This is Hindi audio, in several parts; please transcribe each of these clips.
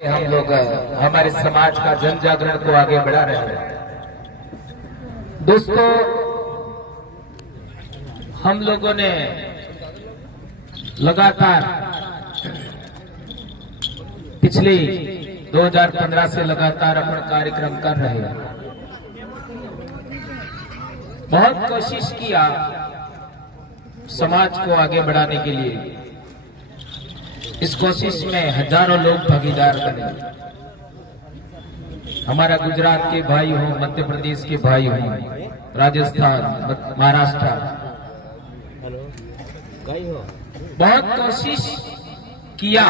हम लोग हमारे समाज का जन जागरण को आगे बढ़ा रहे हैं। दोस्तों, हम लोगों ने लगातार पिछले 2015 से लगातार अपना कार्यक्रम कर रहे हैं। बहुत कोशिश किया समाज को आगे बढ़ाने के लिए। इस कोशिश में हजारों लोग भागीदार बने। हमारा गुजरात के भाई हो, मध्य प्रदेश के भाई हो, राजस्थान, महाराष्ट्र, बहुत कोशिश किया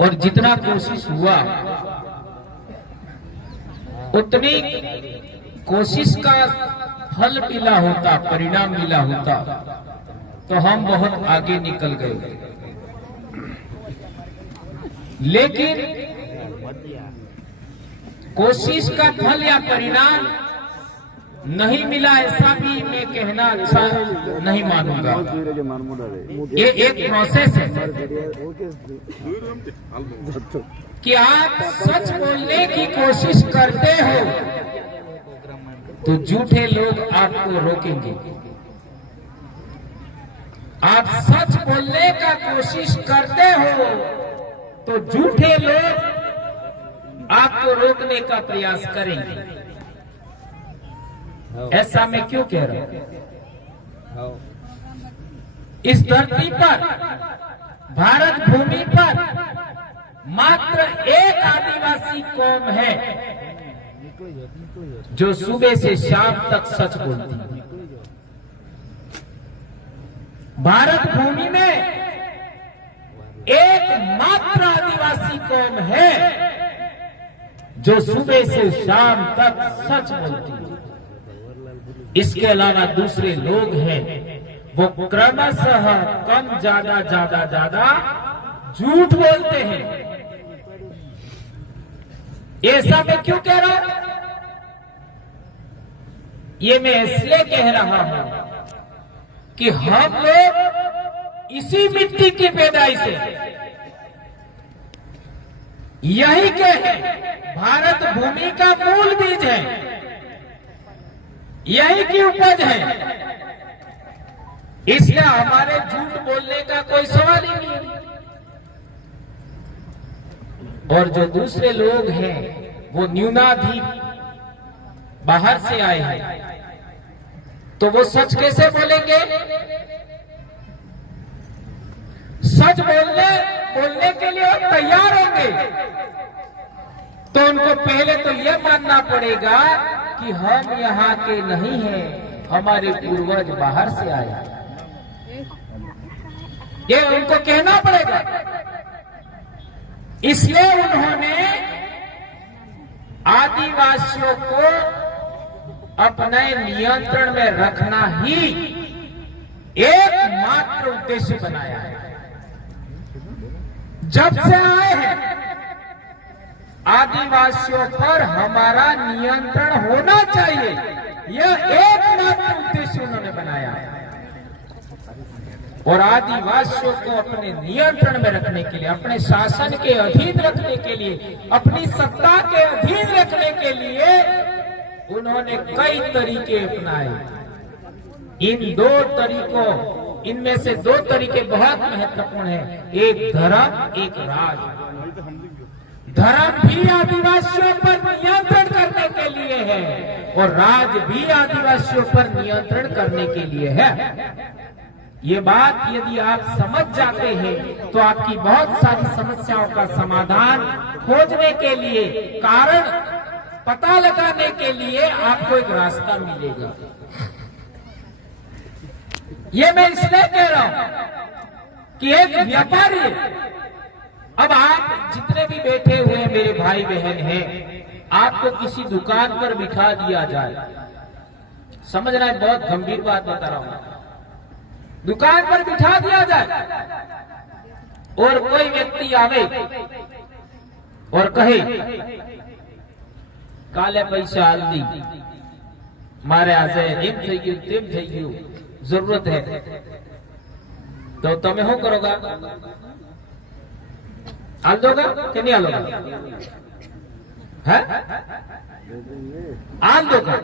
और जितना कोशिश हुआ उतनी कोशिश का फल मिला होता, परिणाम मिला होता तो हम बहुत आगे निकल गए। लेकिन कोशिश का फल या परिणाम नहीं मिला, ऐसा भी मैं कहना अच्छा नहीं मानूंगा। ये एक प्रोसेस है कि आप सच बोलने की कोशिश करते हो तो झूठे लोग आपको रोकेंगे। आप सच बोलने का कोशिश करते हो तो झूठे लोग आपको रोकने का प्रयास करेंगे। ऐसा मैं क्यों कह रहा हूं? इस धरती पर, भारत भूमि पर मात्र एक आदिवासी कौम है जो सुबह से शाम तक सच बोलती है। भारत भूमि में एकमात्र आदिवासी कौम है जो सुबह से शाम तक सच बोलती है। इसके अलावा दूसरे लोग हैं वो क्रमशः कम ज्यादा झूठ बोलते हैं। ऐसा मैं क्यों कह रहा हूं? ये मैं इसलिए कह रहा हूं कि हम लोग इसी मिट्टी की पैदाइश है, यही के हैं, भारत भूमि का मूल बीज है, यही की उपज है। इसलिए हमारे झूठ बोलने का कोई सवाल ही नहीं है। और जो दूसरे लोग हैं वो न्यूनाधिक बाहर से आए हैं, तो वो सच कैसे बोलेंगे? सच बोलने के लिए वो तैयार होंगे तो उनको पहले तो यह मानना पड़ेगा कि हम यहाँ के नहीं हैं, हमारे पूर्वज बाहर से आए। ये उनको कहना पड़ेगा। इसलिए उन्होंने आदिवासियों को अपने नियंत्रण में रखना ही एकमात्र उद्देश्य बनाया है। जब से आए हैं आदिवासियों पर हमारा नियंत्रण होना चाहिए, यह एकमात्र उद्देश्य उन्होंने बनाया है। और आदिवासियों को अपने नियंत्रण में रखने के लिए, अपने शासन के अधीन रखने के लिए, अपनी सत्ता के अधीन रखने के लिए उन्होंने कई तरीके अपनाए। इनमें से दो तरीके बहुत महत्वपूर्ण हैं। एक धर्म, एक राज। धर्म भी आदिवासियों पर नियंत्रण करने के लिए है और राज भी आदिवासियों पर नियंत्रण करने के लिए है। ये बात यदि आप समझ जाते हैं तो आपकी बहुत सारी समस्याओं का समाधान खोजने के लिए, कारण पता लगाने के लिए आपको एक रास्ता मिलेगा। ये मैं इसलिए कह रहा हूं कि एक व्यापारी, अब आप जितने भी बैठे हुए मेरे भाई बहन हैं, आपको किसी दुकान पर बिठा दिया जाए, समझना है, बहुत गंभीर बात बता रहा हूं। दुकान पर बिठा दिया जाए और कोई व्यक्ति आवे और कहे काले पैसा आलती मारे આજે એમ થઈ ગયું તેમ થઈ ગયું, જરૂરત है तो તમે શું કરોગા? आल दोगा कि नहीं आलोगा? है आल दोगा।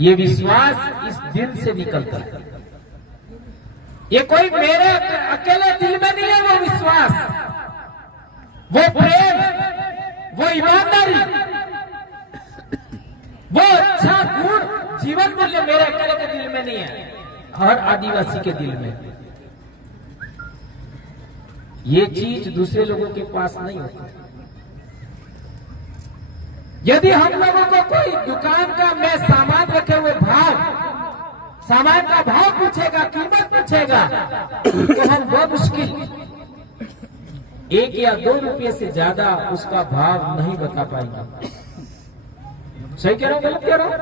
ये विश्वास इस दिल से निकलता है। ये कोई मेरे अकेले दिल में नहीं है। वो विश्वास, वो प्रेम, वो ईमानदारी, वो अच्छा गुण, जीवन मूल्य मेरे अकेले के दिल में नहीं है, हर आदिवासी के दिल में। ये चीज दूसरे लोगों के पास नहीं होती। यदि हम लोगों को कोई दुकान का मैं सामान रखे हुए सामान का भाव पूछेगा, कीमत पूछेगा, तो हम बहुत मुश्किल 1 या 2 रुपये से ज्यादा उसका भाव नहीं बता पाएंगे। सही कह रहा हूं, गलत कह रहा हूं?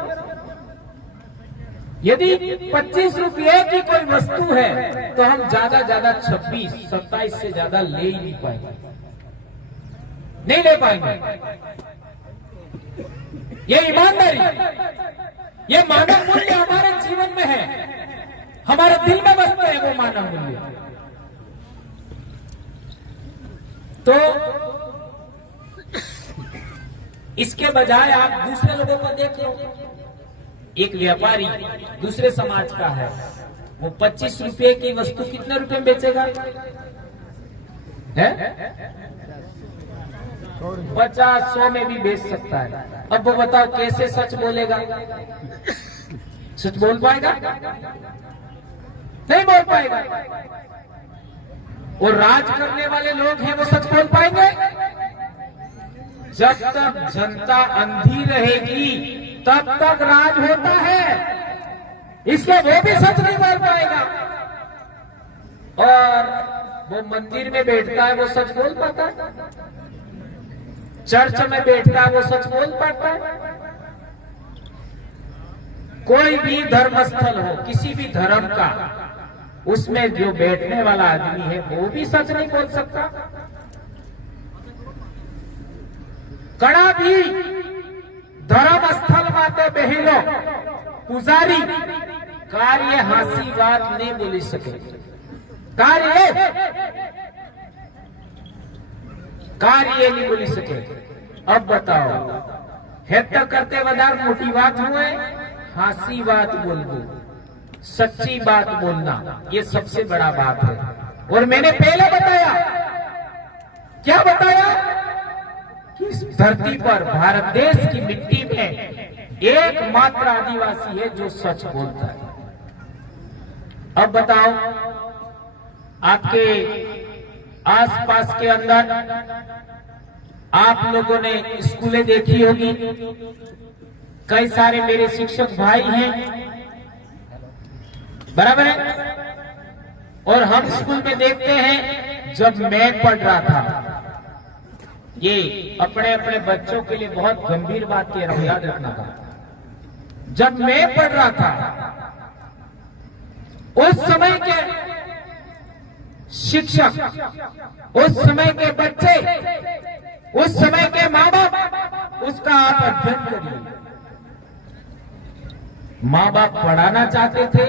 यदि 25 रुपये की कोई वस्तु है तो हम ज्यादा 26, 27 से ज्यादा ले ही नहीं पाएंगे, नहीं ले पाएंगे। ये ईमानदारी, ये मानव मूल्य हमारे जीवन में है, हमारे दिल में बसते हैं वो मानव मूल्य। तो इसके बजाय आप दूसरे लोगों को देख लो। एक व्यापारी दूसरे समाज का है, वो 25 रुपये की वस्तु कितने रुपए में बेचेगा? है 50-100 में भी बेच सकता है। अब वो बताओ कैसे सच बोलेगा? सच बोल पाएगा? नहीं बोल पाएगा। और राज करने वाले लोग हैं, वो सच बोल पाएंगे? जब तक जनता अंधी रहेगी तब तक राज होता है, इसलिए वो भी सच नहीं बोल पाएगा। और वो मंदिर में बैठता है, वो सच बोल पाता है? चर्च में बैठता है, वो सच बोल पाता है? कोई भी धर्मस्थल हो, किसी भी धर्म का, उसमें जो बैठने वाला आदमी है वो भी सच नहीं बोल सकता। कड़ा भी धर्म स्थल माते बहलो पुजारी कार्य हासी बात नहीं बोली सके। कार्य नहीं बोली सके। अब बताओ, हेत करते वदार मोटी बात हुए, हासी बात बोल दो, सच्ची बात बोलना, ये सबसे बड़ा बात है। और मैंने पहले बताया, क्या बताया? कि इस धरती पर, भारत देश की मिट्टी में एकमात्र आदिवासी है जो सच बोलता है। अब बताओ, आपके आसपास के अंदर आप लोगों ने स्कूलें देखी होगी, कई सारे मेरे शिक्षक भाई हैं, बराबर है? और हम स्कूल में देखते हैं, जब मैं पढ़ रहा था, ये अपने अपने बच्चों के लिए बहुत गंभीर बात कह रहा हूं, याद रखना था। जब मैं पढ़ रहा था, उस समय के शिक्षक, उस समय के बच्चे, उस समय के माँ बाप, उसका आप अध्ययन करिए। माँ बाप पढ़ाना चाहते थे,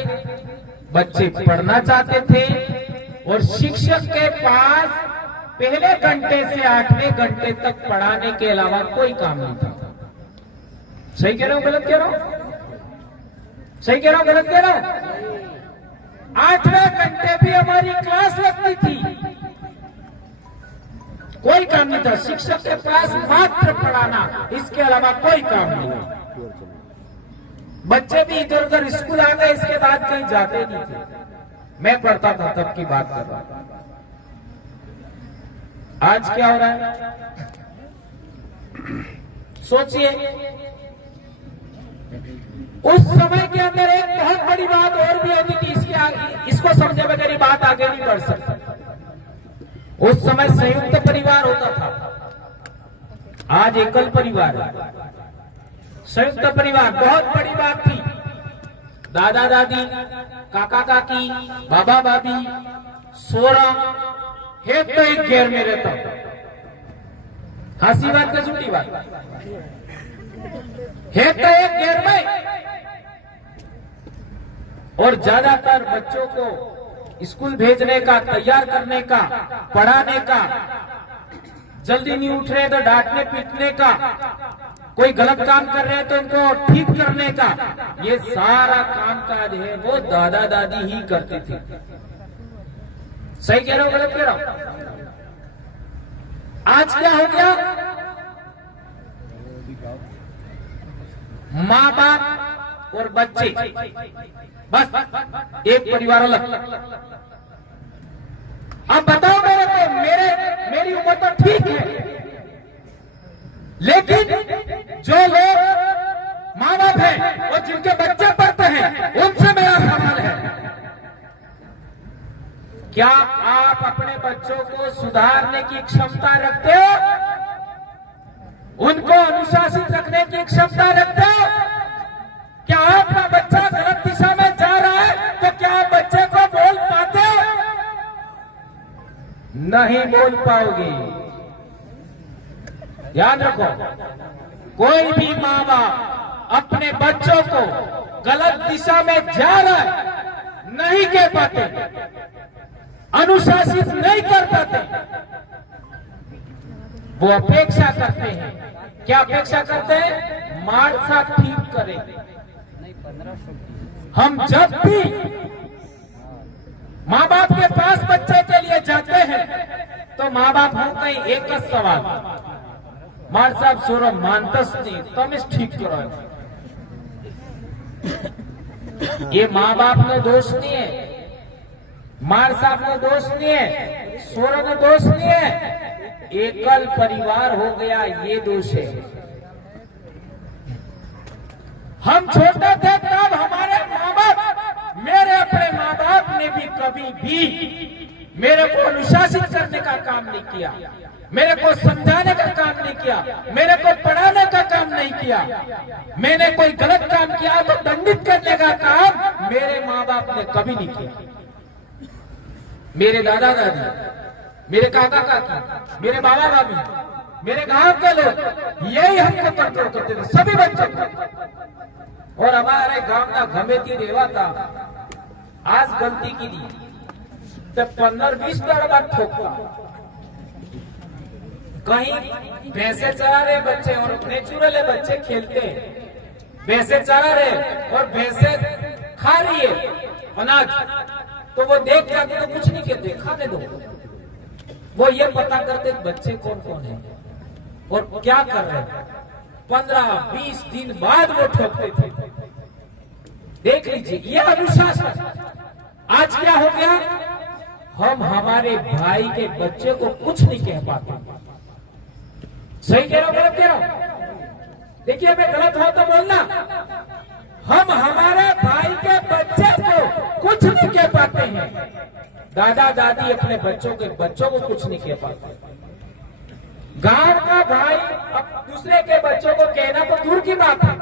बच्चे पढ़ना चाहते थे, और शिक्षक के पास पहले घंटे से 8वें घंटे तक पढ़ाने के अलावा कोई काम नहीं था। सही कह रहा हूं, गलत कह रहा हूं? सही कह रहा हूं, गलत कह रहा हूं? 8वें घंटे भी हमारी क्लास लगती थी, कोई काम नहीं था। शिक्षक के पास मात्र पढ़ाना, इसके अलावा कोई काम नहीं। बच्चे भी इधर उधर स्कूल आ गए, इसके बाद कहीं जाते नहीं थे। मैं पढ़ता था तब की बात कर रहा हूं। आज क्या हो रहा है? सोचिए, उस समय के अंदर एक बहुत बड़ी बात और भी होती थी, इसको समझे बगैर बात आगे नहीं बढ़ सकती। उस समय संयुक्त परिवार होता था, आज एकल परिवार है। संयुक्त परिवार बहुत बड़ी बात थी। दादा दादी, काका काकी, बाबा बाबी, सोरा है तो एक घेर में रहता हूं। हंसी बात का झूठी बात है तो एक घेर में। और ज्यादातर बच्चों को स्कूल भेजने का, तैयार करने का, पढ़ाने का, जल्दी नहीं उठ रहे तो डांटने पीटने का, कोई गलत काम कर रहे हैं तो उनको ठीक करने का, ये सारा काम काज है वो दादा दादी ही करते थे। सही कह रहा हूं, गलत कह रहा हूं? आज क्या हो गया, माँ बाप और बच्चे बस एक परिवार अलग। अब बताओ मेरे को, मेरी उम्र तो ठीक है, लेकिन जो लोग माँ बाप हैं और जिनके बच्चे पढ़ते हैं उनसे मेरा सवाल है, क्या आप अपने बच्चों को सुधारने की क्षमता रखते हो? उनको अनुशासित रखने की क्षमता रखते हो? क्या आपका बच्चा गलत दिशा में जा रहा है तो क्या आप बच्चे को बोल पाते हो? नहीं बोल पाओगे। ध्यान रखो, कोई भी माँ बाप अपने बच्चों को गलत दिशा में जा रहा है नहीं कह पाते, अनुशासित नहीं कर पाते। वो अपेक्षा करते हैं, क्या अपेक्षा करते हैं? मार साहब ठीक करें। हम जब भी माँ बाप के पास बच्चे के लिए जाते हैं तो माँ बाप हम कहीं एक ही सवाल, मार साहब सोरो मानतस नहीं तम इस ठीक करो। ये माँ बाप ने दोष नहीं है, मार साहब ने दोष नहीं है, सोरो ने दोष नहीं है, एकल परिवार हो गया ये दोष है। हम छोटे थे तब हमारे माँ बाप, मेरे अपने माँ बाप ने भी कभी भी मेरे को अनुशासित करने का काम नहीं किया, मेरे को समझाने का काम नहीं किया, मेरे को पढ़ाने का काम नहीं किया। मैंने कोई गलत काम किया तो दंडित करने का काम मेरे माँ बाप ने कभी नहीं किया। मेरे दादा दादी, मेरे काका काकी, मेरे बाबा बाबी, मेरे गांव के लोग यही हमको कंट्रोल करते थे, सभी बच्चों को। और हमारे गांव का गमेती रेवा था, आज गलती की दी तो 15-20 बार ठोकता। कहीं भैंसे चरा रहे बच्चे और नेचुरल है बच्चे खेलते हैं, भैंसे चरा रहे और भैंसे खा रही है अनाज, तो वो देख जाते तो कुछ नहीं कहते, खाने दो। वो ये पता करते बच्चे कौन कौन है और क्या कर रहे हैं। 15-20 दिन बाद वो ठोकते थे। देख लीजिए ये अनुशासन। आज क्या हो गया, हम हमारे भाई के बच्चे को कुछ नहीं कह पाते। सही कह रहा हूं, गलत कह रहा हूं? देखिए मैं गलत हो तो बोलना। हम हमारे भाई के बच्चे को कुछ नहीं कह पाते हैं, दादा दादी अपने बच्चों को कुछ नहीं कह पाते। गांव का भाई अब दूसरे के बच्चों को कहना तो दूर की बात है।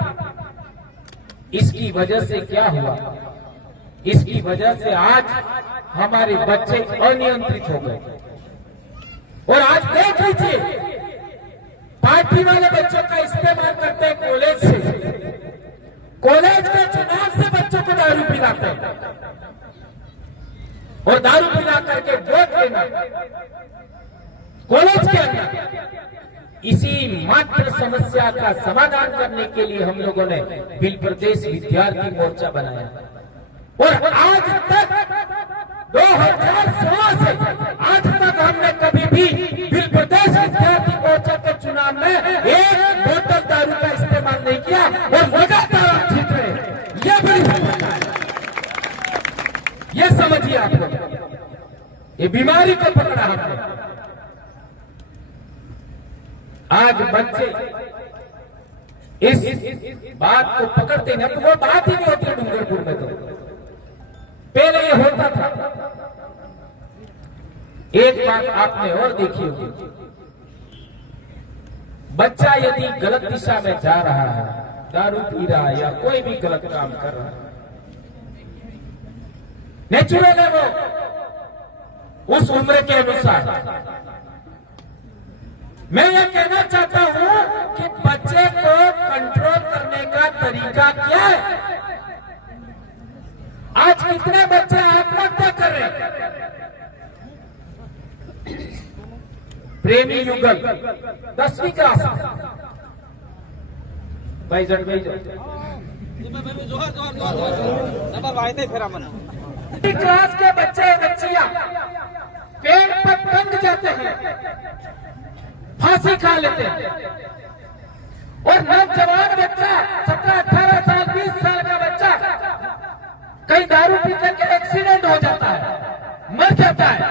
इसकी वजह से क्या हुआ, इसकी वजह से आज हमारे बच्चे अनियंत्रित हो गए। और आज देख लीजिए, पार्टी वाले बच्चों का इस्तेमाल करते हैं कॉलेज से, कॉलेज के चुनाव से बच्चों को दारू पिलाते हैं और दारू पिला करके वोट लेना कॉलेज के अंदर। इसी मात्र समस्या का समाधान करने के लिए हम लोगों ने बिल प्रदेश विद्यार्थी मोर्चा बनाया और आज तक 2016 से आज तक हमने कभी भी बिल प्रदेश विद्यार्थी मोर्चा के चुनाव में एक बोतल दारू का इस्तेमाल नहीं किया और लगातार आप जीत रहे हैं। ये बड़ी समस्या है, ये समझिए आप लोग, ये बीमारी को पकड़ा हमने। आज बच्चे इस बात को पकड़ते नहीं, तो वो बात ही नहीं होती डूंगरपुर में। तो पहले ये होता था। एक बात आपने और देखी होगी, बच्चा यदि गलत दिशा में जा रहा है, दारू पी रहा है या कोई भी गलत काम कर रहा है, नेचुरल है वो उस उम्र के अनुसार। मैं ये कहना चाहता हूं कि बच्चे को कंट्रोल करने का तरीका क्या है। आज कितने बच्चे आत्महत्या कर रहे हैं। प्रेमी युगल 10वीं क्लास भाई क्लास के बच्चे बच्चियां पेड़ पर टंग जाते हैं, फांसी खा लेते हैं। और नौजवान बच्चा 17-18 साल 20 साल का बच्चा कहीं दारू पी करके एक्सीडेंट हो जाता है, मर जाता है।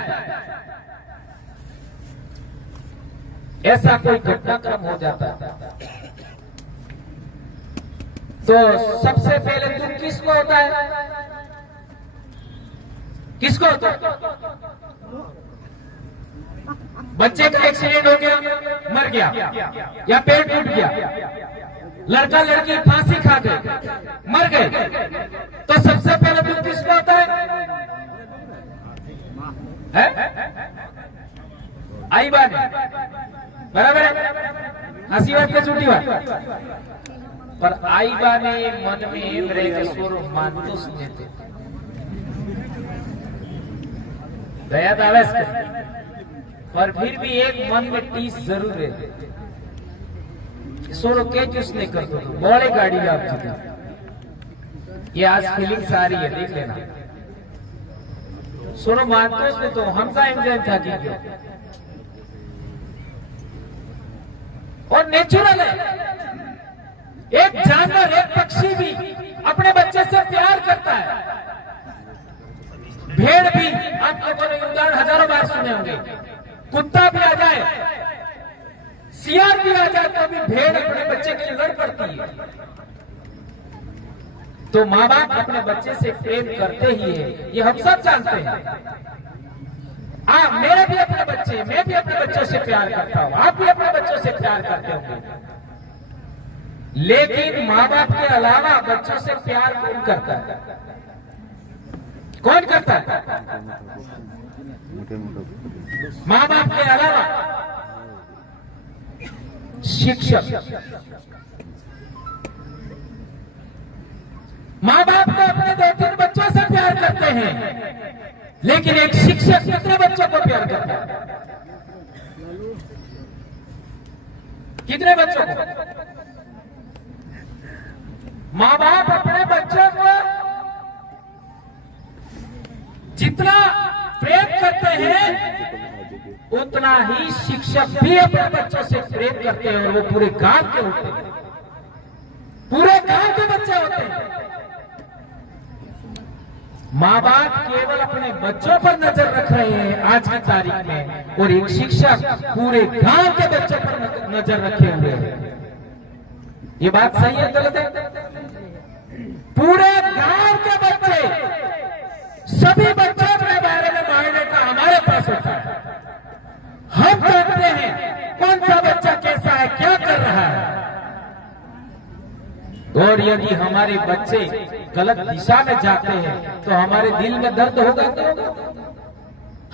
ऐसा कोई घटनाक्रम हो जाता है तो सबसे पहले दुख किसको होता है? किसको होता है? बच्चे का एक्सीडेंट हो गया, मर गया या पेट टूट गया, लड़का लड़की फांसी खा गए, मर गए, तो सबसे पहले दुख किसको होता है? आई बात बराबर है, हंसी बात के छूटी बात पर आई बाने मन में एम रहे के स्वरूप मानतुस नेते दया दावेस पर फिर भी एक मन में टीस जरूर है। सोरो के चूस नहीं कर दो बड़े गाड़ी आप जीते। ये आज फीलिंग्स आ रही है, देख लेना। सोरो मानतुस में तो हमसा एंजॉय था कि और नेचुरल है। एक जानवर, एक पक्षी भी अपने बच्चे से प्यार करता है। भेड़ भी, आप लोगों ने उदाहरण हजारों बार सुने होंगे। कुत्ता भी आ जाए, सियार भी आ जाए तो भी भेड़ अपने बच्चे के लिए लड़ पड़ती है। तो माँ बाप अपने बच्चे से प्रेम करते ही है, ये हम सब जानते हैं। मेरे भी अपने बच्चे, मैं भी अपने बच्चों से प्यार करता हूं, आप भी अपने बच्चों से प्यार करते होंगे। लेकिन माँ बाप के अलावा बच्चों से प्यार कौन करता है? कौन करता है? माँ बाप के अलावा शिक्षक। माँ बाप तो अपने 2-3 बच्चों से प्यार करते हैं, लेकिन एक शिक्षक कितने बच्चों को प्यार करता है? कितने बच्चों को? माँ बाप अपने बच्चों को जितना प्रेम करते हैं उतना ही शिक्षक भी अपने बच्चों से प्रेम करते हैं। और वो पूरे गांव के होते हैं, पूरे गांव के बच्चे होते हैं। माँ बाप केवल अपने बच्चों पर नजर रख रहे हैं आज की तारीख में, और एक शिक्षक पूरे गांव के बच्चों पर नजर रखे हुए हैं। ये बात सही है गलत है? पूरे गांव के बच्चे, सभी बच्चों के बारे में बायोडाटा हमारे पास होता है। हम जानते हैं कौन सा बच्चा कैसा है, क्या कर रहा है। और यदि हमारे बच्चे गलत दिशा में जाते हैं तो हमारे दिल में दर्द होगा तो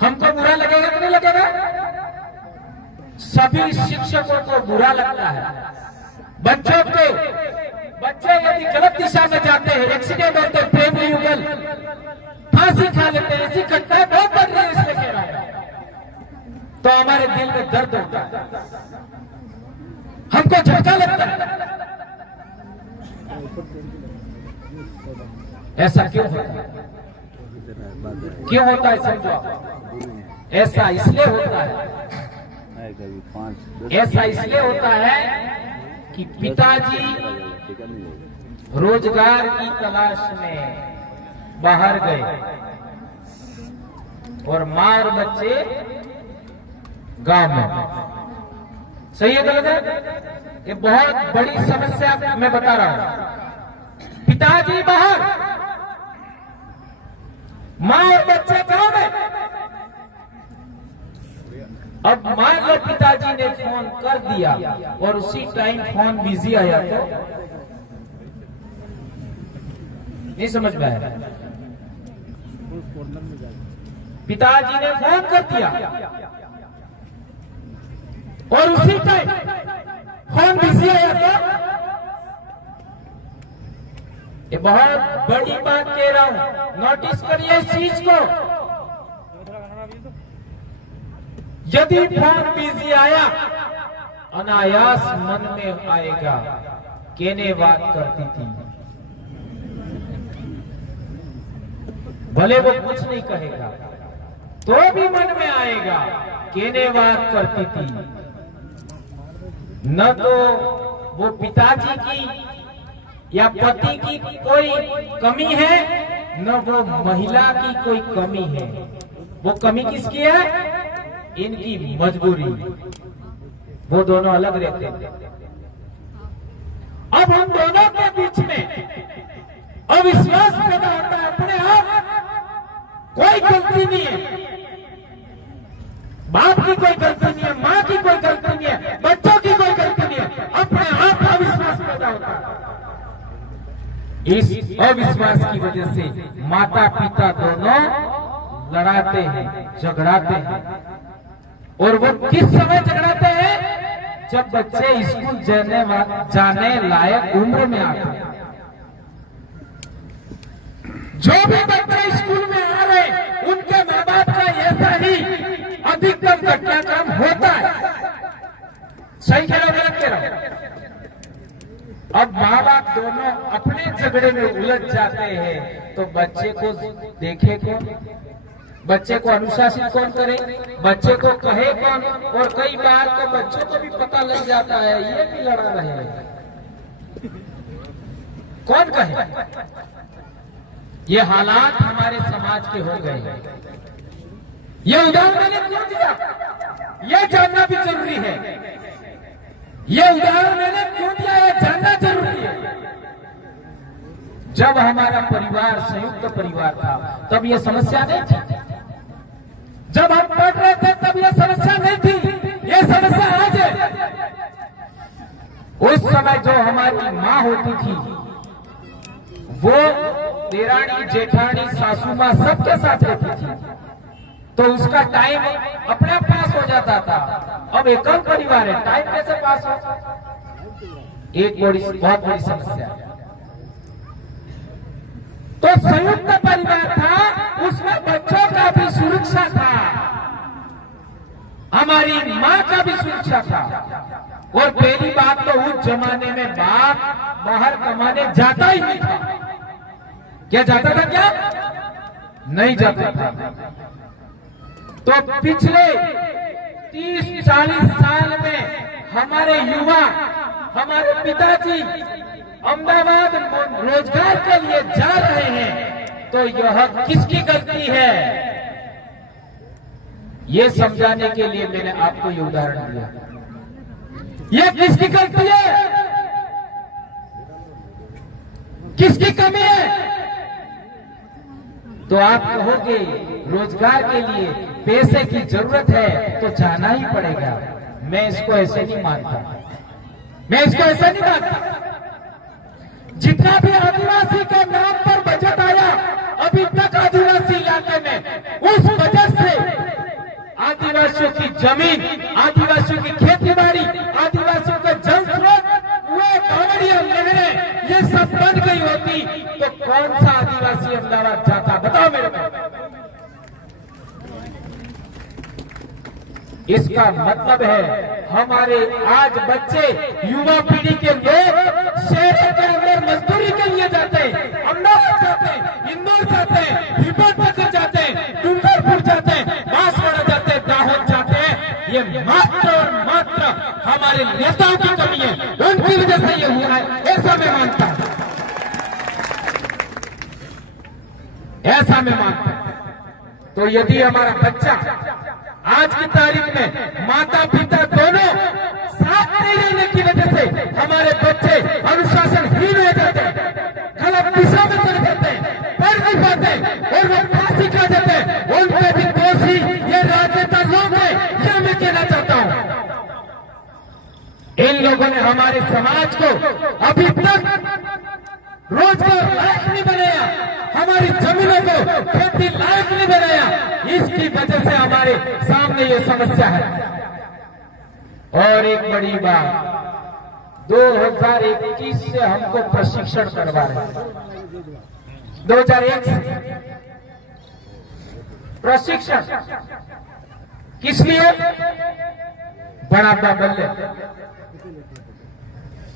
हमको बुरा लगेगा कि नहीं लगेगा? सभी शिक्षकों को बुरा लगता है। बच्चे यदि गलत दिशा में जाते हैं, एक्सीडेंट होते हैं, प्रेम युगल, फांसी खा लेते हैं, ऐसी घटनाएं बहुत बढ़ रही है, इसलिए कह रहा है, तो हमारे दिल में दर्द होता है, हमको झटका लगता है। ऐसा क्यों होता है? क्यों होता है समझो? ऐसा इसलिए होता है, ऐसा इसलिए होता है कि पिताजी रोजगार की तलाश में बाहर गए और मां और बच्चे गांव में। सही है गलत है? ये बहुत बड़ी समस्या मैं बता रहा हूं। पिताजी बाहर, मां और बच्चे गांव में। अब मान लो पिताजी ने फोन कर दिया और उसी टाइम फोन बिजी आया तो नहीं समझ में आया। पिताजी ने फोन कर दिया और उसी टाइम फोन बिजी आया तो ये बहुत बड़ी बात कह रहा हूं, नोटिस करिए इस चीज को। यदि फोन बिजी आया, अनायास मन में आएगा केने बात करती थी, भले वो कुछ नहीं कहेगा तो भी मन में आएगा केने बात करती थी। न तो वो पिताजी की या पति की कोई कमी है, न वो महिला की कोई कमी है। वो कमी किसकी है? इनकी मजबूरी। वो दोनों अलग रहते हैं। अब हम दोनों के बीच में अविश्वास पैदा होता है अपने आप। कोई गलती नहीं है, बाप की कोई गलती नहीं है, माँ की कोई गलती नहीं है, बच्चों की कोई गलती नहीं है, अपने आप अविश्वास पैदा होता है। इस अविश्वास की वजह से माता पिता दोनों लड़ाते हैं, झगड़ाते हैं। और वो किस समय झगड़ाते हैं? जब बच्चे स्कूल जाने लायक उम्र में आते हैं। जो भी बच्चे स्कूल में आ रहे हैं, उनके माँ बाप का ऐसा ही अधिकतम घटनाक्रम होता है। सही कह रहा हूं, गलत कह रहा हूं? अब माँ बाप दोनों अपने झगड़े में उलझ जाते हैं तो बच्चे को देखे कौन? बच्चे को अनुशासित कौन करे? बच्चे को कहे कौन? और कई बार तो बच्चों को भी पता लग जाता है ये भी लड़ा रहे हैं, कौन कहे? ये हालात हमारे समाज के हो गए। ये उदाहरण मैंने क्यों दिया, ये जानना भी जरूरी है। ये उदाहरण मैंने क्यों दिया, ये जानना जरूरी है। जब हमारा परिवार संयुक्त परिवार था तब ये समस्या नहीं थी। जब हम पढ़ रहे थे तब ये समस्या नहीं थी, ये समस्या आज है। उस समय जो हमारी माँ होती थी वो देरानी जेठानी सासू माँ सबके साथ रहती थी, तो उसका टाइम अपने आप पास हो जाता था। अब एकल परिवार है, टाइम कैसे पास हो? एक बहुत बड़ी समस्या है। तो संयुक्त परिवार था, उसमें बच्चों का भी सुरक्षा था, हमारी माँ का भी सुरक्षा था। और पहली बात तो उस जमाने में बाप बाहर कमाने जाता ही नहीं था। क्या जाता था? क्या नहीं जाता था। तो पिछले 30-40 साल में हमारे युवा, हमारे पिताजी अहमदाबाद रोजगार के लिए जा रहे हैं, तो यह किसकी गलती है? ये समझाने के लिए मैंने आपको ये उदाहरण दिया। ये किसकी गलती है? किसकी कमी है? तो आप कहोगे रोजगार के लिए पैसे की जरूरत है तो जाना ही पड़ेगा। मैं इसको ऐसे नहीं मानता, मैं इसको ऐसा नहीं मानता। जितना भी आदिवासी के नाम पर बजट आया अभी तक आदिवासी इलाके में, उस बजट से आदिवासियों की जमीन, आदिवासियों की खेती बाड़ी, आदिवासियों के जल स्रोत, वो पहाड़ियां, नहरें, ये सब बन गई होती तो कौन सा आदिवासी अहमदाबाद जाता? बताओ मेरे को। इसका मतलब है हमारे आज बच्चे, युवा पीढ़ी के लोग शहर के अंदर मजदूरी के लिए जाते हैं, अहमदाबाद जाते हैं, इंदौर जाते हैं, हिम्मतनगर जाते हैं, डूंगरपुर जाते हैं, बांसवाड़ा जाते हैं, दाहोद जाते हैं। ये मात्र और मात्र हमारे नेताओं की कमी है, उनकी वजह से ये हुआ है, ऐसा मैं मानता हूं, ऐसा मैं मानता हूं। तो यदि हमारा बच्चा आज की तारीख में माता पिता दोनों साथ नहीं रहने की वजह से हमारे बच्चे अनुशासनहीन हो जाते हैं, गलत दिशा में चले जाते हैं, पढ़ नहीं पाते और वो फांसी खा जाते हैं, उनके भी दोषी ये राजनेता लोग हैं, यह मैं कहना चाहता हूं। इन लोगों ने हमारे समाज को अभी तक रोजगार लायक नहीं बनाया, हमारी जमीनों को खेती लायक नहीं बनाया। इसकी वजह से हमारे सामने ये समस्या है। और एक बड़ी बात, 2021 से हमको प्रशिक्षण करवा रहे हैं। 2001 से प्रशिक्षण किस लिए? बड़ा बाबल्य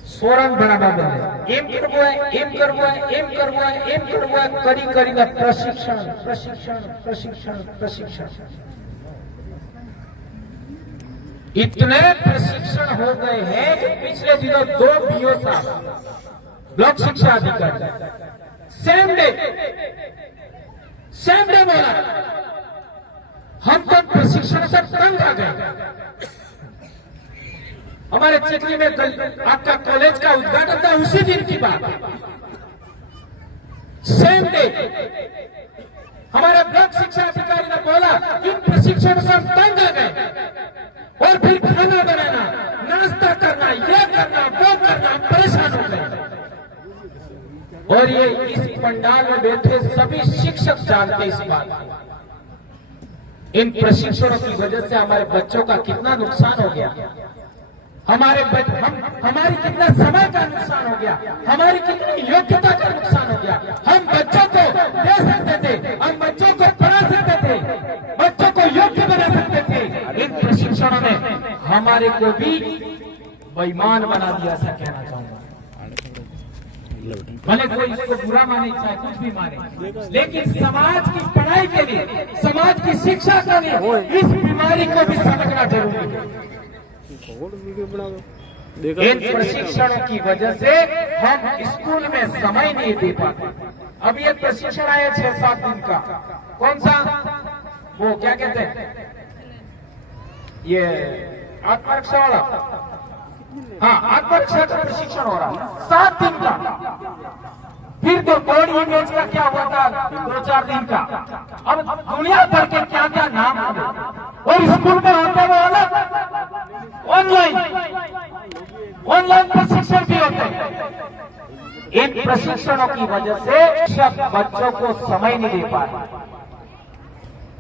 सोरंग बड़ा बाबल्य एम करवो है, एम करवो है, एम करवो है, एम करवो है, करी करीने प्रशिक्षण प्रशिक्षण प्रशिक्षण प्रशिक्षण इतने प्रशिक्षण हो गए हैं कि पिछले दिनों 2 बीओ साहब ब्लॉक शिक्षा अधिकारी सेम डे बोला हम तो प्रशिक्षण से तंग आ गए। हमारे चिखली में आपका कॉलेज का उद्घाटन था, उसी दिन की बात, सेम डे हमारे ब्लॉक शिक्षा अधिकारी ने बोला इन प्रशिक्षण से हम तंग आ गए और फिर खाना बनाना, नाश्ता करना, ये करना, वो करना, परेशान हो गए। और ये इस पंडाल में बैठे सभी शिक्षक जानते इस बात को। इन प्रशिक्षणों की वजह से हमारे बच्चों का कितना नुकसान हो गया, हमारी कितना समय का नुकसान हो गया, हमारी कितनी योग्यता का नुकसान हो गया। हम बच्चों को दे सकते थे, हम बच्चों को पढ़ा सकते थे, बच्चों को योग्य बना सकते थे। इन प्रशिक्षणों ने हमारे को भी बेईमान बना दिया, ऐसा कहना चाहूंगा। भले कोई इसको बुरा माने, चाहे कुछ भी माने, लेकिन समाज की पढ़ाई के लिए, समाज की शिक्षा के लिए इस बीमारी को भी समझना जरूरी है। इन प्रशिक्षणों की वजह से हम स्कूल में समय नहीं दे पाते। अभी एक प्रशिक्षण आया 6-7 दिन का, कौन सा, वो क्या कहते हैं, ये आत्मरक्षा वाला, हाँ आत्मरक्षा का प्रशिक्षण हो रहा है 7 दिन का। फिर तो बॉडी इमेज का क्या हुआ था 2-4 दिन का। अब दुनिया भर के क्या क्या नाम होंगे, और स्कूल में होते हुए अलग ऑनलाइन प्रशिक्षण भी होते हैं। इन प्रशिक्षणों की वजह से शिक्षक बच्चों को समय नहीं दे पाते।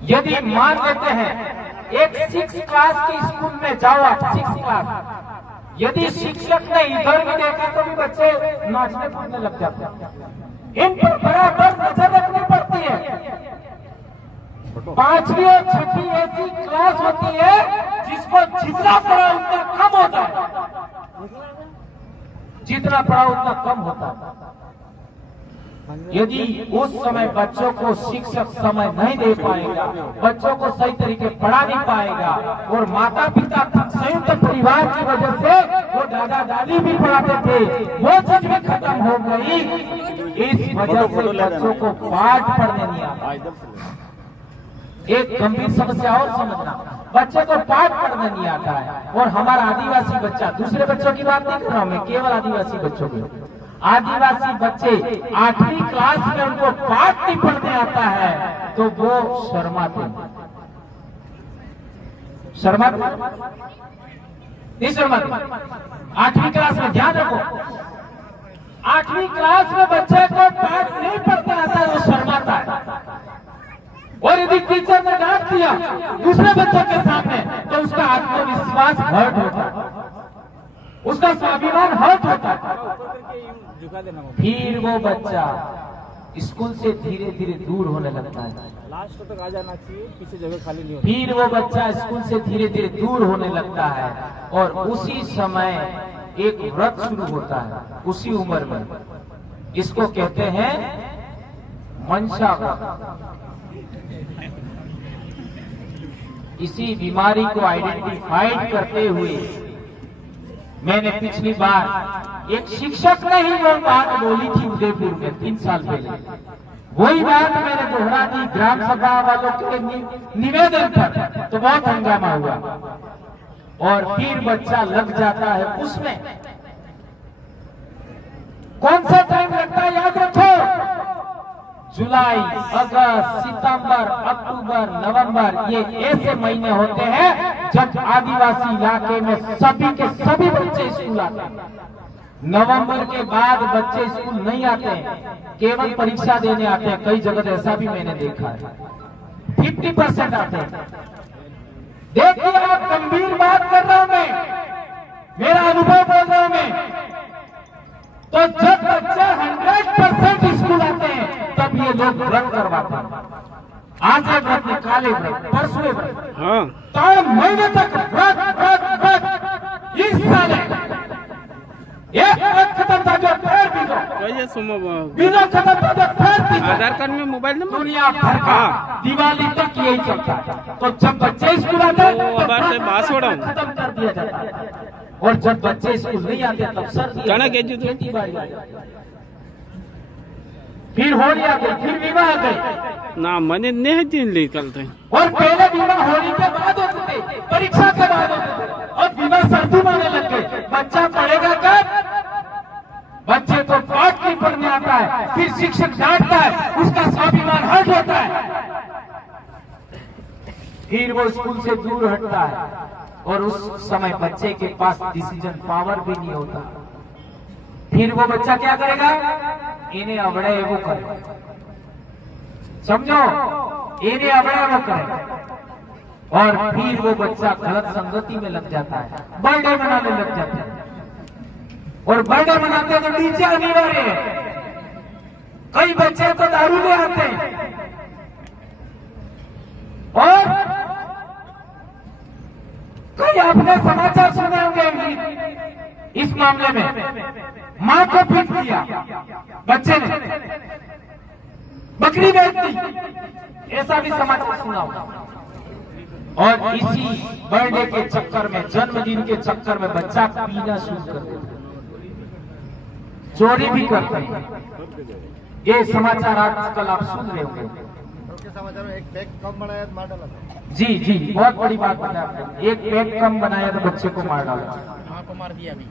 यदि मान लेते हैं एक 6 क्लास के स्कूल में जाओ आप, 6 क्लास, यदि शिक्षक ने इधर भी देखा तो भी बच्चे नाचने कूदने लग जाते हैं। इन पर बराबर नजर रखनी पड़ती है। 5वीं और 6वीं ऐसी क्लास होती है जिसको जितना पढ़ा उतना कम होता है, जितना पढ़ा उतना कम होता है। यदि उस समय बच्चों को शिक्षक समय नहीं दे पाएगा, बच्चों को सही तरीके पढ़ा नहीं पाएगा, और माता पिता संयुक्त परिवार की वजह से वो दादा दादी भी पढ़ाते थे, वो चीज भी खत्म हो गई। इस वजह से बच्चों को पाठ पढ़ने नहीं आता। एक गंभीर समस्या और समझना, बच्चे को पाठ पढ़ने नहीं आता है। और हमारा आदिवासी बच्चा, दूसरे बच्चों की बात नहीं कर रहा हूं मैं, केवल आदिवासी बच्चों की, आदिवासी बच्चे 8वीं क्लास में उनको पाठ नहीं पढ़ने आता है तो वो शर्माते नहीं शर्माते। 8वीं क्लास में ध्यान रखो, 8वीं क्लास में बच्चे को पाठ नहीं पढ़ने आता है, वो शर्माता है। और यदि टीचर ने डांट दिया दूसरे बच्चों के सामने तो उसका आत्मविश्वास हर्ट होता है, उसका स्वाभिमान हर्ट होता है। फिर वो बच्चा स्कूल से धीरे धीरे दूर होने लगता है। लास्ट तक आ जाना चाहिए, पीछे जगह खाली नहीं होती। फिर वो बच्चा स्कूल से धीरे धीरे दूर होने लगता है, और उसी समय एक व्रत शुरू होता है उसी उम्र में। इसको कहते हैं मंशा व्रत। इसी बीमारी को आइडेंटिफाइड करते हुए मैंने पिछली बार एक शिक्षक ने ही वो बात बोली थी उदयपुर में 3 साल पहले, वही बात मैंने दोहरा दी ग्राम सभा वालों के निवेदन पर, तो बहुत हंगामा हुआ। और फिर बच्चा लग जाता है उसमें। कौन सा टाइम लगता है याद रखो, जुलाई, अगस्त, सितंबर, अक्टूबर, नवंबर, ये ऐसे महीने होते हैं जब आदिवासी इलाके में सभी के सभी बच्चे स्कूल आते हैं। नवंबर के बाद बच्चे स्कूल नहीं आते हैं, केवल परीक्षा देने आते हैं। कई जगह ऐसा भी मैंने देखा है, 50% आते हैं। देखिए आप, गंभीर बात कर रहा हूं मैं, मेरा अनुभव बोल रहा हूं मैं। तो जब बच्चे 100% स्कूल आते काले व्रत, परसुए व्रत, हाँ 3 महीने तक व्रत व्रत व्रत। इस साल एक व्रत खत्म था जो फिर बीजो खत्म था जो फिर बीजो। आधार कार्ड में मोबाइल नंबर दुनिया भर का दिवाली तक यही चलता है। तो जब बच्चे स्कूल आते हैं तो व्रत खत्म कर दिया जाता है, और जब बच्चे स्कूल नहीं आते तब सर्दी, खेती बाड़ी आ जाती है। फिर होली आ गई, फिर विवाह आ गई ना मैंने नहीं निकलते। और पहले विवाह होली के बाद होते थे, परीक्षा के बाद होते थे, और विवाह सर्दी माने लग गए। बच्चा पढ़ेगा कब? बच्चे को पाठ नहीं पढ़ने आता है, फिर शिक्षक डांटता है, उसका स्वाभिमान हट होता है, फिर वो स्कूल से दूर हटता है, और उस समय बच्चे के पास डिसीजन पावर भी नहीं होता। फिर वो बच्चा क्या करेगा? इन्हें अवड़े वो करे, समझो, इन्हें अवड़े वो करे, और फिर वो बच्चा गलत संगति में लग जाता है, बर्थडे मनाने लग जाता है। और बर्थडे मनाते हैं तो डीजे अनिवार्य है। कई बच्चे तो दारू ले आते हैं, और कई आपने समाचार सुने होंगे इस मामले में, मां को पीट दिया बच्चे ने, बकरी बेच दी, ऐसा भी समाचार सुना होगा। और इसी बर्थडे के चक्कर में, जन्मदिन के चक्कर में बच्चा पीना शुरू कर देता है, चोरी भी करते हैं। ये समाचार आजकल आप सुन रहे होंगे। समाचार एक बैग कम बनाया तो मार डाला। जी जी, बहुत बड़ी बात बताया आपने, एक बैग कम बनाया तो बच्चे को मार डाला, मां को मार दिया अभी।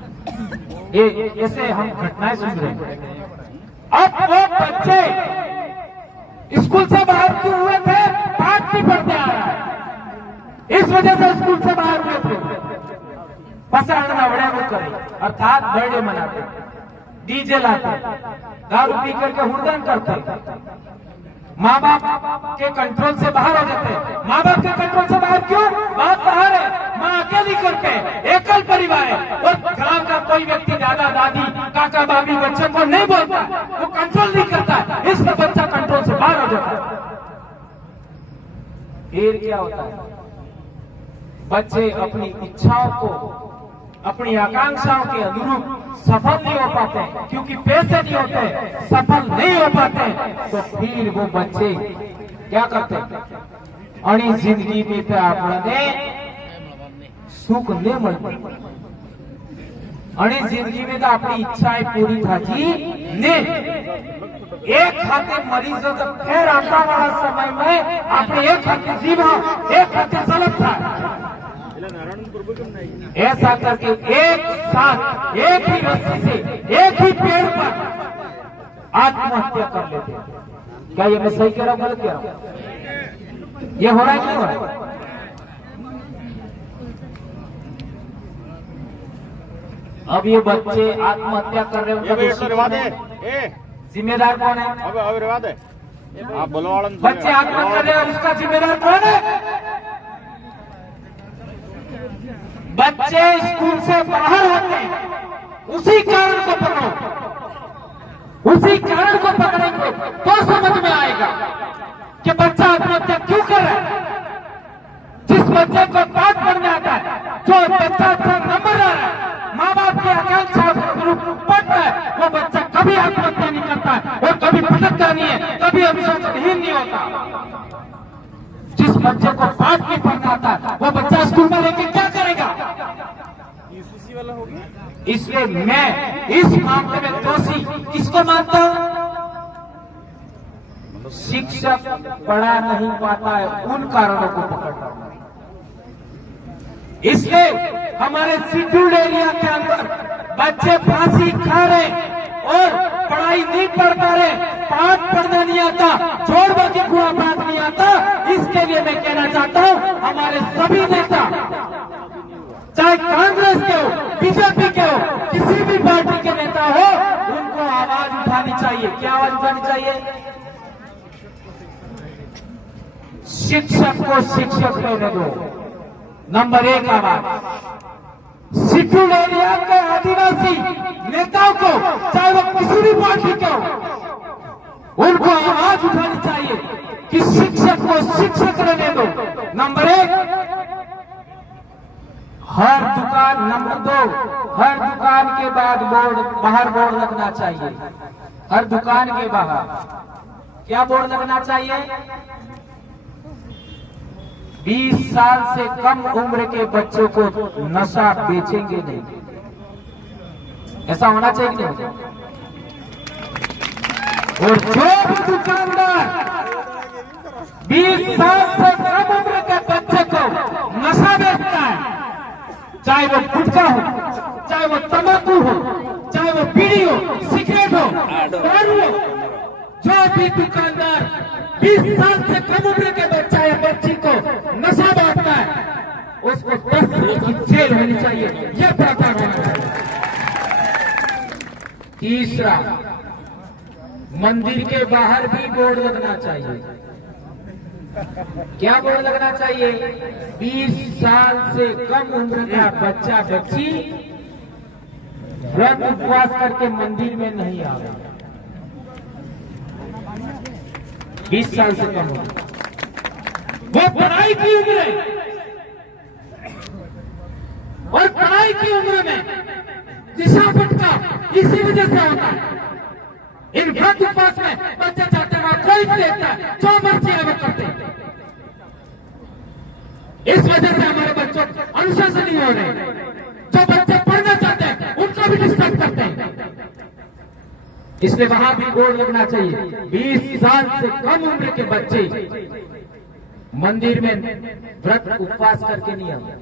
ये ऐसे हम घटनाएं सुन रहे हैं। अब वो बच्चे स्कूल से बाहर क्यों हुए थे? पाठ नहीं पढ़ते आ रहा है, इस वजह से स्कूल से बाहर हुए थे। पसंद नवड़े वो करे, अर्थात बर्थडे मनाते, डीजे लाते, दारू पी करके हुड़दंग करते, माँ बाप के कंट्रोल से बाहर हो जाते हैं। माँ बाप के कंट्रोल से बाहर क्यों? बात बाहर है, माँ अकेली करते हैं, एकल परिवार है, और गांव का कोई व्यक्ति, दादा दादी काका बाबी बच्चे को नहीं बोलता, वो कंट्रोल नहीं करता, इसलिए बच्चा कंट्रोल से बाहर हो जाता है। फिर क्या होता है? बच्चे अपनी इच्छाओं को, अपनी आकांक्षाओं के अनुरूप सफल नहीं हो पाते, क्योंकि पैसे नहीं होते, सफल नहीं हो पाते, तो फिर वो बच्चे क्या करते? अणी जिंदगी में तो आपने सुख नहीं मिलती, अणी जिंदगी में तो अपनी इच्छाएं पूरी थाती ने। एक हाथे मरीजों तो फिर आता वाला समय में आपने एक हाथे जीवा, एक हाथे सलभ था, ऐसा करके एक साथ एक ही रस्सी से एक ही पेड़ पर आत्महत्या कर लेते हैं। क्या ये मैं सही कह रहा हूं, गलत कह रहा हूं? ये हो रहा है कि नहीं हो रहा है? अब ये बच्चे आत्महत्या कर रहे हैं, जिम्मेदार कौन है? आप बोलो, बच्चे आत्महत्या कर रहे हैं, उसका जिम्मेदार कौन है? बच्चे स्कूल से बाहर होते हैं, उसी कारण को पकड़ो, उसी कारण को पकड़ेंगे तो समझ में आएगा कि बच्चा आत्महत्या क्यों कर रहा है। जिस बच्चे को पाठ पढ़ने आता है, जो बच्चा अच्छा नंबर आ रहा है, माँ बाप की आकांक्षा के अनुरूप पढ़ रहा है, वो बच्चा कभी आत्महत्या नहीं करता है, और कभी भटकता नहीं है, कभी अनुशासनहीन नहीं होता। जिस बच्चे को पाठ नहीं पढ़ना आता है, वो बच्चा स्कूल में लेके क्या करेगा? इसलिए मैं इस मामले में दोषी किसको मानता हूं? शिक्षक पढ़ा नहीं पाता है, उन कारणों को पकड़ता हूं। इसलिए हमारे शेड्यूल्ड एरिया के अंदर बच्चे फांसी खा रहे और पढ़ाई नहीं पढ़ पा रहे, पाठ पढ़ना नहीं आता, जोड़वा की कुआ बात नहीं आता। इसके लिए मैं कहना चाहता हूं, हमारे सभी नेता, चाहे कांग्रेस के हो, बीजेपी के हो, किसी भी पार्टी के नेता हो, उनको आवाज उठानी चाहिए। क्या आवाज उठानी चाहिए? शिक्षक को शिक्षक रहने दो, नंबर 1 आवाज। शेड्यूल्ड एरिया के आदिवासी नेताओं को, चाहे वो किसी भी पार्टी के हो, उनको आवाज उठानी चाहिए। कि शिक्षक को शिक्षक रहने दो। नंबर 1, हर दुकान, नंबर 2, हर दुकान के बाद बाहर बोर्ड लगना चाहिए। हर दुकान के बाहर क्या बोर्ड लगना चाहिए? 20 साल से कम उम्र के बच्चों को नशा बेचेंगे नहीं। ऐसा होना चाहिए कि नहीं? और जो भी दुकानदार 20 साल से कम उम्र के बच्चे को नशा बेचता है, चाहे वो गुटखा हो, चाहे वो तंबाकू हो, चाहे वो बीड़ी हो, सिगरेट हो, दारू हो, जो भी दुकानदार 20 साल से कम उम्र के बच्चा या बच्ची को नशा बांटता है, उसको 10 साल की जेल होनी चाहिए। यह प्रावधान होना चाहिए। तीसरा, मंदिर के बाहर भी बोर्ड लगना चाहिए। क्या बोर्ड लगना चाहिए? 20 साल से कम उम्र का बच्चा बच्ची व्रत उपवास करके मंदिर में नहीं आवे। 20 साल से कम उम्र, वो पढ़ाई की उम्र है, और पढ़ाई की उम्र में दिशा भटका इसी वजह से होता है। इन व्रत उपवास में बच्चे चाहते हैं वहां कोई भी देखता है, जो मर्जी है वो करते हैं। इस वजह से हमारे बच्चों अनुशासनीय हो रहे हैं। जो बच्चे पढ़ना चाहते हैं उनको भी डिस्टर्ब करते हैं। इसलिए वहां भी बोर्ड लगना चाहिए। 20 साल से कम उम्र के बच्चे मंदिर में व्रत उपवास करके नहीं आते,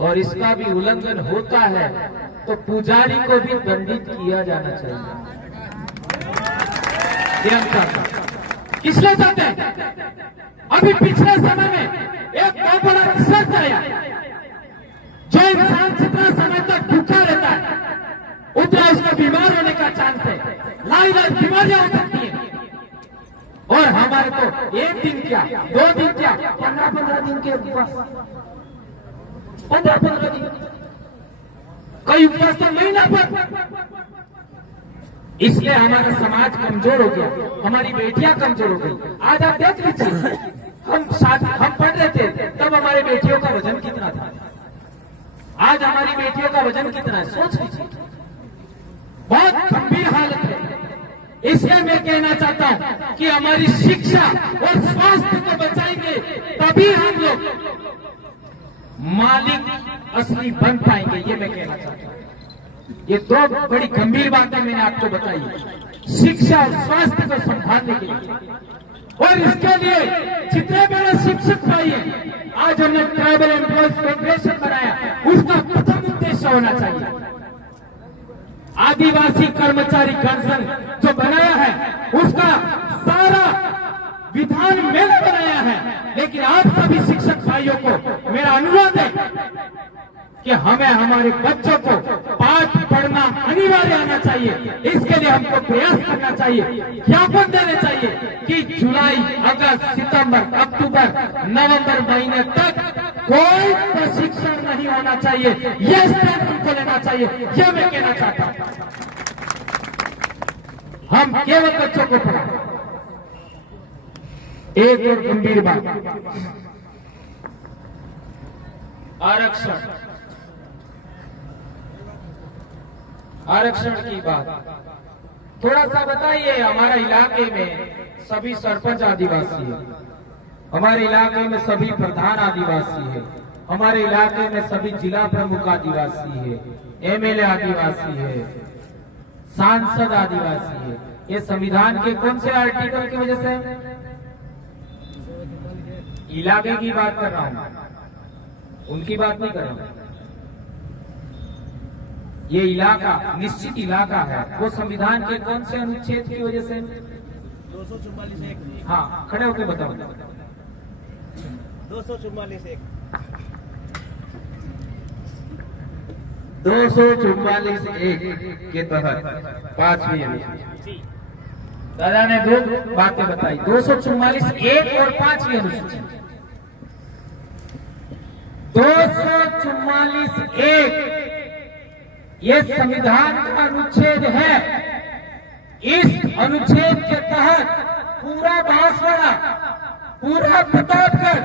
और इसका भी उल्लंघन होता है तो पुजारी को भी दंडित किया जाना चाहिए। ये हम चाहते हैं। इसलिए चाहते हैं, अभी पिछले समय में एक बहुत बड़ा रिसर्च आया, जो इंसान जितना समय तक भूखा रहता है उतना उसको बीमार होने का चांस है। लाइलाज बीमारियां हो सकती हैं। और हमारे को एक दिन क्या, 2 दिन क्या, 15-15 दिन के उपवास, 15-15 दिन, कई उपवास तो महीना पर। इसलिए हमारा समाज कमजोर हो गया, हमारी बेटियां कमजोर हो गई। आज आप देख लीजिए, हम पढ़ रहे थे तब हमारी बेटियों का वजन कितना था, आज हमारी बेटियों का वजन कितना है, सोच लीजिए। बहुत गंभीर हालत है। इसलिए मैं कहना चाहता हूं कि हमारी शिक्षा और स्वास्थ्य को बचाएंगे तभी हम लोग मालिक असली बन पाएंगे। ये मैं कहना चाहता हूं। ये 2 बड़ी गंभीर बातें मैंने आपको बताई, शिक्षा और स्वास्थ्य को संभालने के लिए। और इसके लिए जितने बड़े शिक्षक भाई हैं, आज हमने ट्राइबल एम्प्लॉयज फेडरेशन बनाया, उसका प्रथम उद्देश्य होना चाहिए आदिवासी कर्मचारी गणसंघ जो बनाया है उसका सारा विधान मैंने बनाया है। लेकिन आप सभी शिक्षक भाइयों को मेरा अनुरोध है कि हमें हमारे बच्चों को पाठ पढ़ना अनिवार्य आना चाहिए। इसके लिए हमको प्रयास करना चाहिए, ज्ञापन देने चाहिए कि जुलाई, अगस्त, सितंबर, अक्टूबर, नवंबर महीने तक कोई प्रशिक्षण नहीं होना चाहिए। यह स्टेप हमको लेना चाहिए। यह मैं कहना चाहता हूं। हम केवल बच्चों को पढ़ाएं। एक और गंभीर बात, आरक्षण। आरक्षण की बात थोड़ा सा बताइए। हमारे इलाके में सभी सरपंच आदिवासी है, हमारे इलाके में सभी प्रधान आदिवासी है, हमारे इलाके में सभी जिला प्रमुख आदिवासी है, एमएलए आदिवासी है, सांसद आदिवासी है। ये संविधान के कौन से आर्टिकल की वजह से? इलाके की बात कर रहा हूं, उनकी बात नहीं कर रहा हूं। ये इलाका निश्चित इलाका है, वो संविधान के कौन से अनुच्छेद की वजह से? 244(1). हाँ, खड़े होकर बताओ। 244(1). 244(1) के तहत 5वीं अनुसूची। दादा ने 2 बातें बताई, 244(1) और 5वीं अनुसूची। 244(1) ये संविधान का अनुच्छेद है। इस अनुच्छेद के तहत पूरा बांसवाड़ा, पूरा प्रतापगढ़,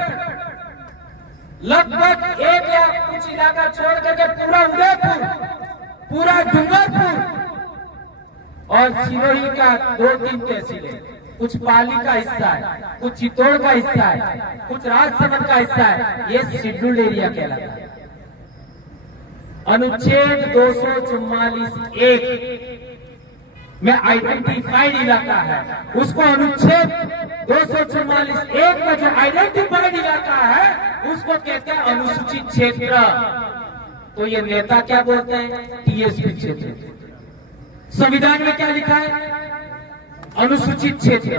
लगभग एक या कुछ इलाका छोड़ करके पूरा उदयपुर, पूरा डूंगरपुर और सिरोही का 2-3 तहसीलें, कुछ पाली का हिस्सा है, कुछ चित्तौड़ का हिस्सा है, कुछ राजसमंद का हिस्सा है, ये शेड्यूल्ड एरिया कहलाता है। अनुच्छेद 244(1) में आइडेंटिफाइड इलाका है, उसको अनुच्छेद 244(1) में जो आइडेंटिफाइड इलाका है उसको कहते हैं अनुसूचित क्षेत्र। तो ये नेता क्या बोलते हैं? टीएसपी क्षेत्र। संविधान में क्या लिखा है? अनुसूचित क्षेत्र,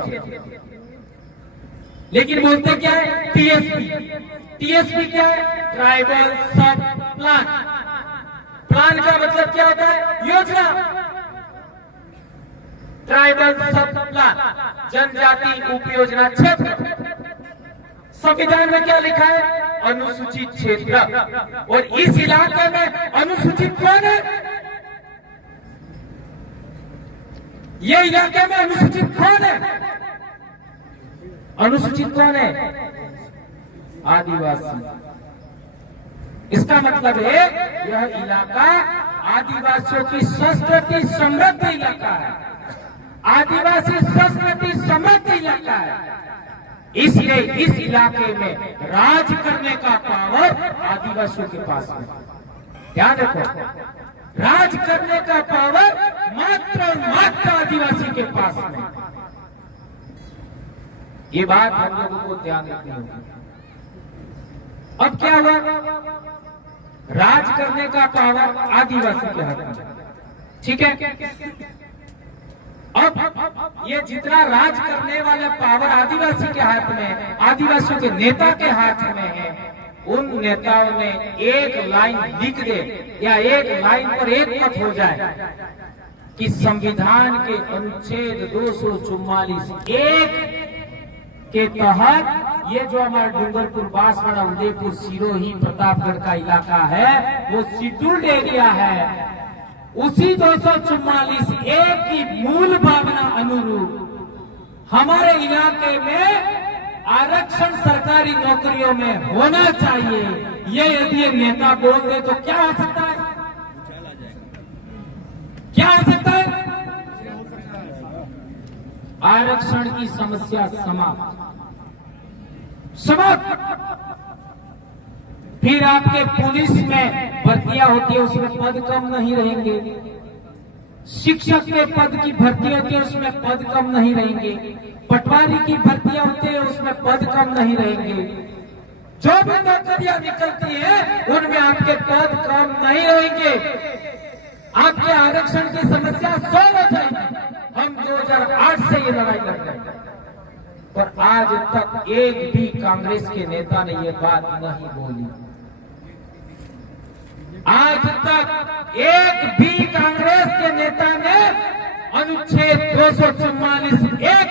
लेकिन बोलते क्या है? टीएसपी। टीएसपी क्या है? ट्राइबल सब प्लान। प्लान का मतलब क्या होता है? योजना। ट्राइबल सब प्लान, जनजाति उप योजना क्षेत्र। संविधान में क्या लिखा है? अनुसूचित क्षेत्र। और इस इलाके में अनुसूचित कौन है? ये इलाके में अनुसूचित कौन है? अनुसूचित कौन है? आदिवासी। इसका मतलब है यह इलाका आदिवासियों की संस्कृति समृद्ध इलाका है, आदिवासी संस्कृति समृद्ध इलाका है। इसलिए इस इलाके में राज करने का पावर आदिवासियों के पास है। ध्यान रखो, राज करने का पावर मात्र आदिवासी के पास में। ये बात हम लोगों को ध्यान रखनी होगी। अब क्या हुआ? राज करने का पावर आदिवासी के हाथ में, ठीक है। अब ये जितना राज करने वाला पावर आदिवासी के हाथ में, आदिवासियों के नेता के हाथ में है, उन नेताओं ने एक लाइन लिख दे या एक लाइन पर एक मत हो जाए कि संविधान के अनुच्छेद 244(1) के तहत ये जो हमारा डूंगरपुर, बांसवाड़ा, उदयपुर, सिरोही, प्रतापगढ़ का इलाका है वो शेड्यूल्ड एरिया है। उसी 244(1) की मूल भावना अनुरूप हमारे इलाके में आरक्षण सरकारी नौकरियों में होना चाहिए। ये यदि ये नेता बोल दे तो क्या हो सकता है? क्या हो सकता है? आरक्षण की समस्या समाप्त। फिर आपके पुलिस में भर्तियां होती है, उसमें पद कम नहीं रहेंगे। शिक्षक के पद की भर्ती होती है, उसमें पद कम नहीं रहेंगे। पटवारी की भर्तियां होती है, उसमें पद कम नहीं रहेंगे। जो भी नौकरियां निकलती है उनमें आपके पद कम नहीं रहेंगे। आपके आरक्षण की समस्या सॉल्व हो जाएगी। हम 2008 से ये लड़ाई लड़ रहे हैं, पर आज तक एक भी कांग्रेस के नेता ने ये बात नहीं बोली। आज तक एक भी कांग्रेस के नेता ने अनुच्छेद 244(1)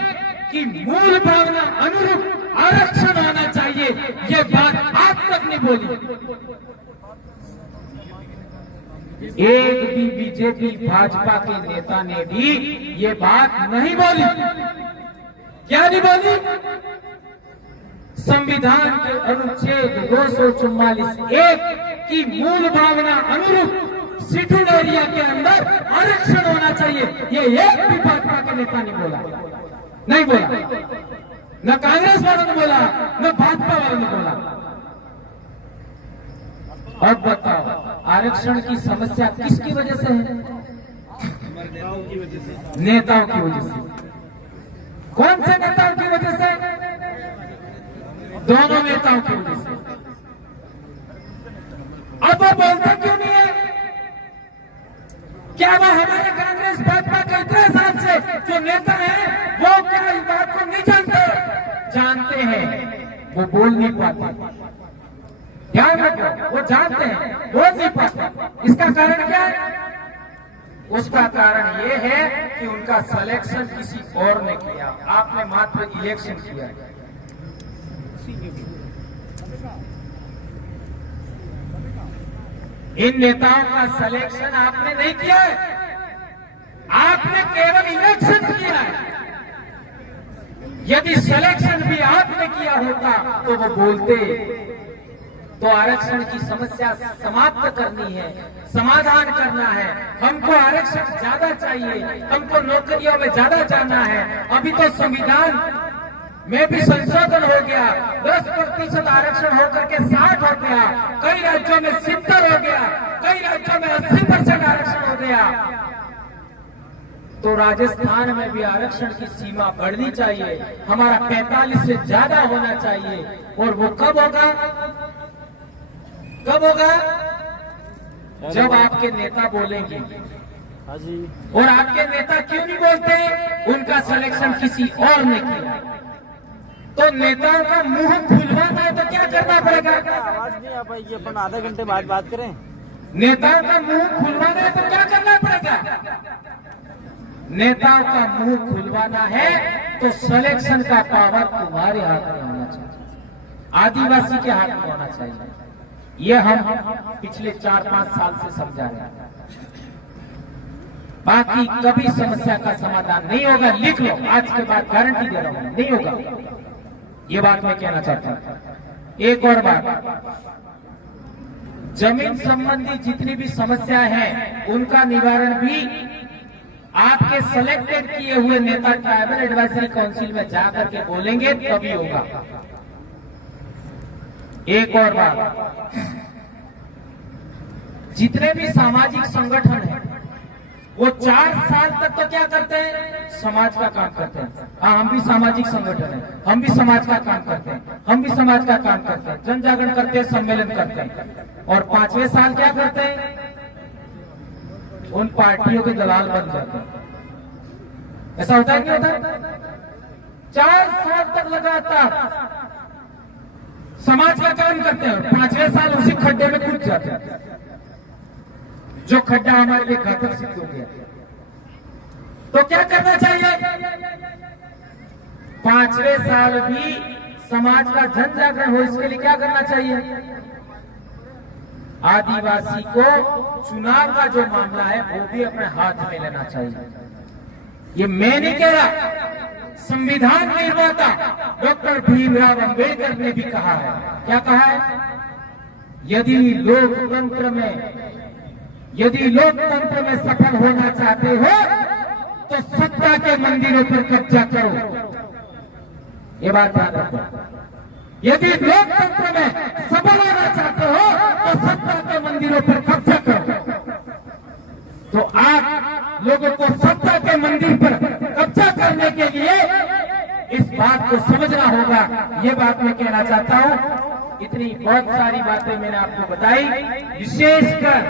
की मूल भावना अनुरूप आरक्षण होना चाहिए, ये बात आज तक नहीं बोली। एक भी बीजेपी भाजपा के नेता ने भी ये बात नहीं बोली। क्या नहीं बोली? संविधान के अनुच्छेद 244(1) की मूल भावना अनुरूप शेड्यूल्ड एरिया के अंदर आरक्षण होना चाहिए, ये एक भी भाजपा के नेता ने बोला, नहीं बोला। न कांग्रेस वालों ने बोला, न भाजपा वालों ने बोला। अब बताओ, आरक्षण की समस्या किसकी वजह से है? नेताओं की वजह से। कौन से नेताओं की वजह से? दोनों नेताओं की वजह से। अब वो बोलते क्यों नहीं है? क्या वो हमारे कांग्रेस भाजपा के इतने साल से जो नेता हैं वो क्या इस बात को नहीं जानते? जानते हैं, वो बोल नहीं पाते। ध्यान रखो, वो जानते हैं, बोल नहीं पाते। इसका कारण क्या है? उसका कारण ये है कि उनका सिलेक्शन किसी और ने किया, आपने मात्र इलेक्शन किया। इन नेताओं का सिलेक्शन आपने नहीं किया है, आपने केवल इलेक्शन किया है। यदि सिलेक्शन भी आपने किया होता तो वो बोलते। तो आरक्षण की समस्या समाप्त करनी है, समाधान करना है। हमको आरक्षण ज्यादा चाहिए, हमको नौकरियों में ज्यादा जाना है। अभी तो संविधान में भी संशोधन हो गया, 10% आरक्षण होकर के 60 हो गया, कई राज्यों में 70 हो गया, कई राज्यों में 80% आरक्षण हो गया। तो राजस्थान में भी आरक्षण की सीमा बढ़नी चाहिए, हमारा 45 से ज्यादा होना चाहिए। और वो कब होगा? कब होगा? जब आपके नेता बोलेंगे। हाँ जी। और आपके नेता क्यों नहीं बोलते? उनका सिलेक्शन किसी और ने किया। तो नेताओं का मुंह खुलवाना है तो क्या करना पड़ेगा? आवाज नहीं आ पाएगी, अपन आधे घंटे बाद बात करें। नेताओं का मुंह खुलवाना है तो क्या करना पड़ेगा? नेताओं का मुंह खुलवाना है तो सिलेक्शन का पावर तुम्हारे हाथ में होना चाहिए, आदिवासी के हाथ में होना चाहिए। ये हम पिछले 4-5 साल से समझा रहे हैं। बाकी कभी समस्या का समाधान नहीं होगा। लिख लो, आज के बाद गारंटी दे रहा हूं, नहीं होगा। ये बात मैं कहना चाहता हूं। एक और बात, जमीन संबंधी जितनी भी समस्या है उनका निवारण भी आपके सिलेक्टेड किए हुए नेता ट्राइबल एडवाइजरी काउंसिल में जाकर के बोलेंगे तभी होगा। एक और बात, जितने भी सामाजिक संगठन हैं वो 4 साल तक तो क्या करते हैं? समाज का काम करते हैं। हाँ, हम भी सामाजिक संगठन हैं, हम भी समाज का काम करते हैं, हम भी समाज का काम करते हैं, जन जागरण करते हैं, सम्मेलन करते हैं। और 5वें साल क्या करते हैं? उन पार्टियों के दलाल बन जाते हैं। ऐसा होता है क्या? होता 4 साल तक लगातार समाज का काम करते हैं, 5वें साल उसी खड्डे में कूद जाते हैं, जो खड्डा हमारे लिए घातक सिद्ध हो गया। तो क्या करना चाहिए? 5वें साल भी समाज का जन जागरण हो, इसके लिए क्या करना चाहिए? आदिवासी को चुनाव का जो मामला है वो भी अपने हाथ में लेना चाहिए। ये मैं नहीं कह रहा, संविधान निर्माता डॉक्टर भीमराव अंबेडकर ने भी कहा है। क्या कहा है? यदि लोकतंत्र में सफल होना चाहते हो तो सत्ता के मंदिरों पर कब्जा करो। ये बात याद रखो। यदि लोकतंत्र में सफल होना चाहते हो तो सत्ता के मंदिरों पर कब्जा करो। तो आप लोगों को सत्ता के मंदिर पर कब्जा करने के लिए इस बात को समझना होगा। ये बात मैं कहना चाहता हूं। इतनी बहुत सारी बातें मैंने आपको बताई। विशेषकर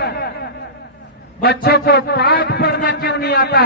बच्चों को पाठ पढ़ना क्यों नहीं आता है?